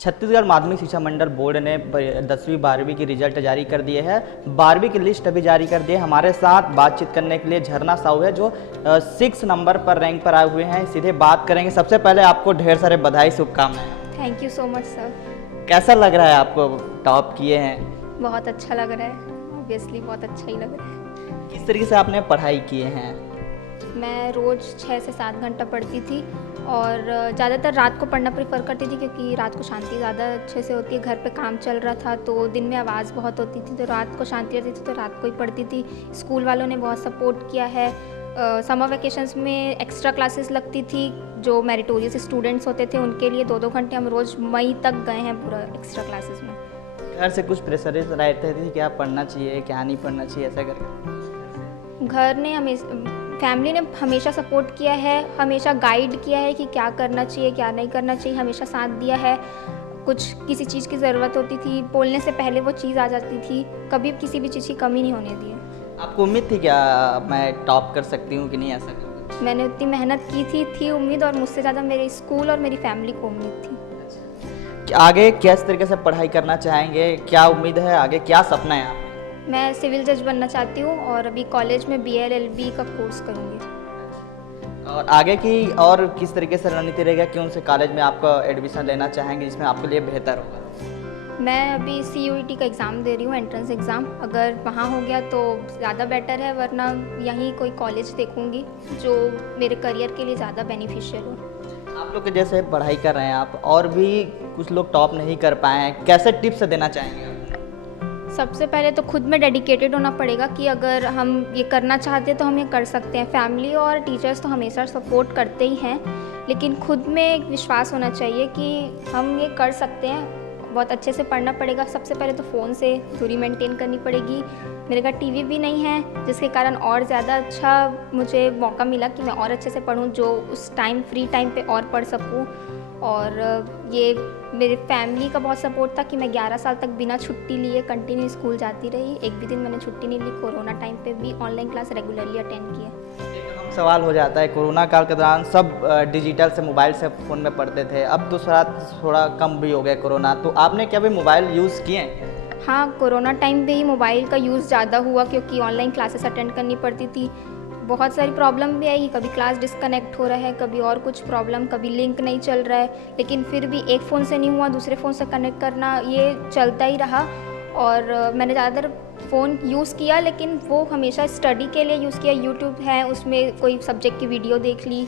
छत्तीसगढ़ माध्यमिक शिक्षा मंडल बोर्ड ने 10वीं 12वीं की रिजल्ट जारी कर दिए हैं। 12वीं की लिस्ट अभी जारी कर दी है। हमारे साथ बातचीत करने के लिए झरना साहू है जो 6 नंबर पर रैंक पर आए हुए हैं। सीधे बात करेंगे। सबसे पहले आपको ढेर सारे बधाई, शुभकामनाएं। Thank you so much sir. कैसा लग रहा है आपको, टॉप किए हैं? बहुत अच्छा लग रहा है, ऑब्वियसली बहुत अच्छा ही लग रहा है। किस तरीके से आपने पढ़ाई किए हैं? मैं रोज़ 6 से 7 घंटा पढ़ती थी और ज़्यादातर रात को पढ़ना प्रेफर करती थी क्योंकि रात को शांति ज़्यादा अच्छे से होती है। घर पे काम चल रहा था तो दिन में आवाज़ बहुत होती थी, तो रात को शांति रहती थी तो रात को ही पढ़ती थी। स्कूल वालों ने बहुत सपोर्ट किया है। समर वेकेशंस में एक्स्ट्रा क्लासेस लगती थी, जो मेरिटोरियस स्टूडेंट्स होते थे उनके लिए 2-2 घंटे हम रोज़ मई तक गए हैं पूरा एक्स्ट्रा क्लासेस में। घर से कुछ प्रेशराइज रहते थे क्या पढ़ना चाहिए, क्या नहीं पढ़ना चाहिए, ऐसा करके? घर ने फैमिली ने हमेशा सपोर्ट किया है, हमेशा गाइड किया है कि क्या करना चाहिए क्या नहीं करना चाहिए, हमेशा साथ दिया है। कुछ किसी चीज़ की ज़रूरत होती थी, बोलने से पहले वो चीज़ आ जाती थी, कभी किसी भी चीज़ की कमी नहीं होने दी है। आपको उम्मीद थी क्या मैं टॉप कर सकती हूँ कि नहीं, ऐसा करके? मैंने उतनी मेहनत की थी उम्मीद, और मुझसे ज़्यादा मेरे स्कूल और मेरी फैमिली को उम्मीद थी। आगे किस तरीके से पढ़ाई करना चाहेंगे, क्या उम्मीद है, आगे क्या सपना है आप? मैं सिविल जज बनना चाहती हूँ और अभी कॉलेज में BA LLB का कोर्स करूँगी। और आगे की और किस तरीके से रणनीति रहेगा, कौन से कॉलेज में आपका एडमिशन लेना चाहेंगे जिसमें आपके लिए बेहतर होगा? मैं अभी CUET का एग्ज़ाम दे रही हूँ, एंट्रेंस एग्ज़ाम। अगर वहाँ हो गया तो ज़्यादा बेटर है, वरना यहीं कोई कॉलेज देखूँगी जो मेरे करियर के लिए ज़्यादा बेनिफिशियल हो। आप लोग के जैसे पढ़ाई कर रहे हैं आप, और भी कुछ लोग टॉप नहीं कर पाए हैं, कैसे टिप्स देना चाहेंगे आप? सबसे पहले तो खुद में डेडिकेटेड होना पड़ेगा कि अगर हम ये करना चाहते हैं तो हम ये कर सकते हैं। फैमिली और टीचर्स तो हमेशा सपोर्ट करते ही हैं, लेकिन खुद में एक विश्वास होना चाहिए कि हम ये कर सकते हैं। बहुत अच्छे से पढ़ना पड़ेगा। सबसे पहले तो फ़ोन से दूरी मेंटेन करनी पड़ेगी। मेरे घर टीवी भी नहीं है, जिसके कारण और ज़्यादा अच्छा मुझे मौका मिला कि मैं और अच्छे से पढूं, जो उस टाइम फ्री टाइम पे और पढ़ सकूं। और ये मेरे फैमिली का बहुत सपोर्ट था कि मैं 11 साल तक बिना छुट्टी लिए कंटिन्यू स्कूल जाती रही। एक भी दिन मैंने छुट्टी नहीं ली। कोरोना टाइम पे भी ऑनलाइन क्लास रेगुलरली अटेंड किए। सवाल हो जाता है, कोरोना काल के दौरान सब डिजिटल से, मोबाइल से, फ़ोन में पढ़ते थे, अब तो थोड़ा कम भी हो गया कोरोना, तो आपने क्या भी मोबाइल यूज़ किए हैं? हाँ, कोरोना टाइम पे ही मोबाइल का यूज़ ज़्यादा हुआ क्योंकि ऑनलाइन क्लासेस अटेंड करनी पड़ती थी। बहुत सारी प्रॉब्लम भी आई, कभी क्लास डिस्कनेक्ट हो रहा है, कभी और कुछ प्रॉब्लम, कभी लिंक नहीं चल रहा है, लेकिन फिर भी एक फ़ोन से नहीं हुआ, दूसरे फ़ोन से कनेक्ट करना, ये चलता ही रहा। और मैंने ज़्यादातर फ़ोन यूज़ किया, लेकिन वो हमेशा स्टडी के लिए यूज़ किया। यूट्यूब है, उसमें कोई सब्जेक्ट की वीडियो देख ली,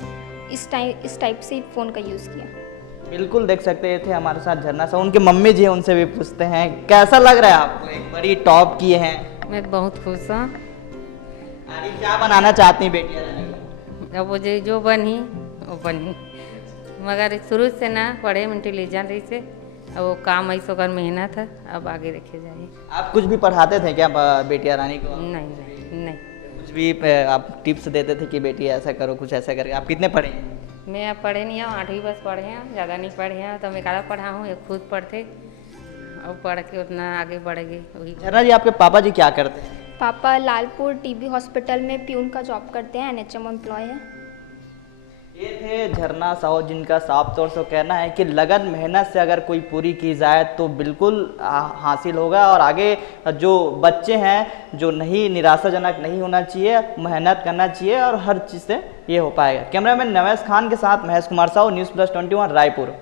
इस टाइप से फ़ोन का यूज़ किया। बिल्कुल, देख सकते थे हमारे साथ झरना साहू, उनके मम्मी जी हैं, उनसे भी पूछते हैं कैसा लग रहा है आपको, एक बड़ी टॉप किए हैं? मैं बहुत खुश हूँ। आगे क्या बनाना चाहती हैं बेटियां रानी? अब वो जो बनी वो बनी, मगर शुरू से ना पढ़े में इंटेलिजेंट रही से, अब वो काम ऐसा कर मेहनत है, अब आगे रखे जाइए। आप कुछ भी पढ़ाते थे क्या बेटियां रानी को? नहीं। कुछ भी आप टिप्स देते थे कि बेटी ऐसा करो, कुछ ऐसा करके? आप कितने पढ़े हैं? मैं अब पढ़े नहीं हूँ, 8वीं बस पढ़े हैं, ज़्यादा नहीं पढ़े हैं। तो मैं काला पढ़ा हूँ, एक खुद पढ़ते, अब पढ़ के उतना आगे बढ़ेगी वही। झरना जी, आपके पापा जी क्या करते हैं? पापा लालपुर TB हॉस्पिटल में प्यून का जॉब करते हैं, NHM एम्प्लॉय है। ये थे झरना साहू, जिनका साफ तौर से कहना है कि लगन मेहनत से अगर कोई पूरी की जाए तो बिल्कुल हासिल होगा। और आगे जो बच्चे हैं जो नहीं, निराशाजनक नहीं होना चाहिए, मेहनत करना चाहिए और हर चीज़ से ये हो पाएगा। कैमरामैन नवेश खान के साथ महेश कुमार साहू, News+21 रायपुर।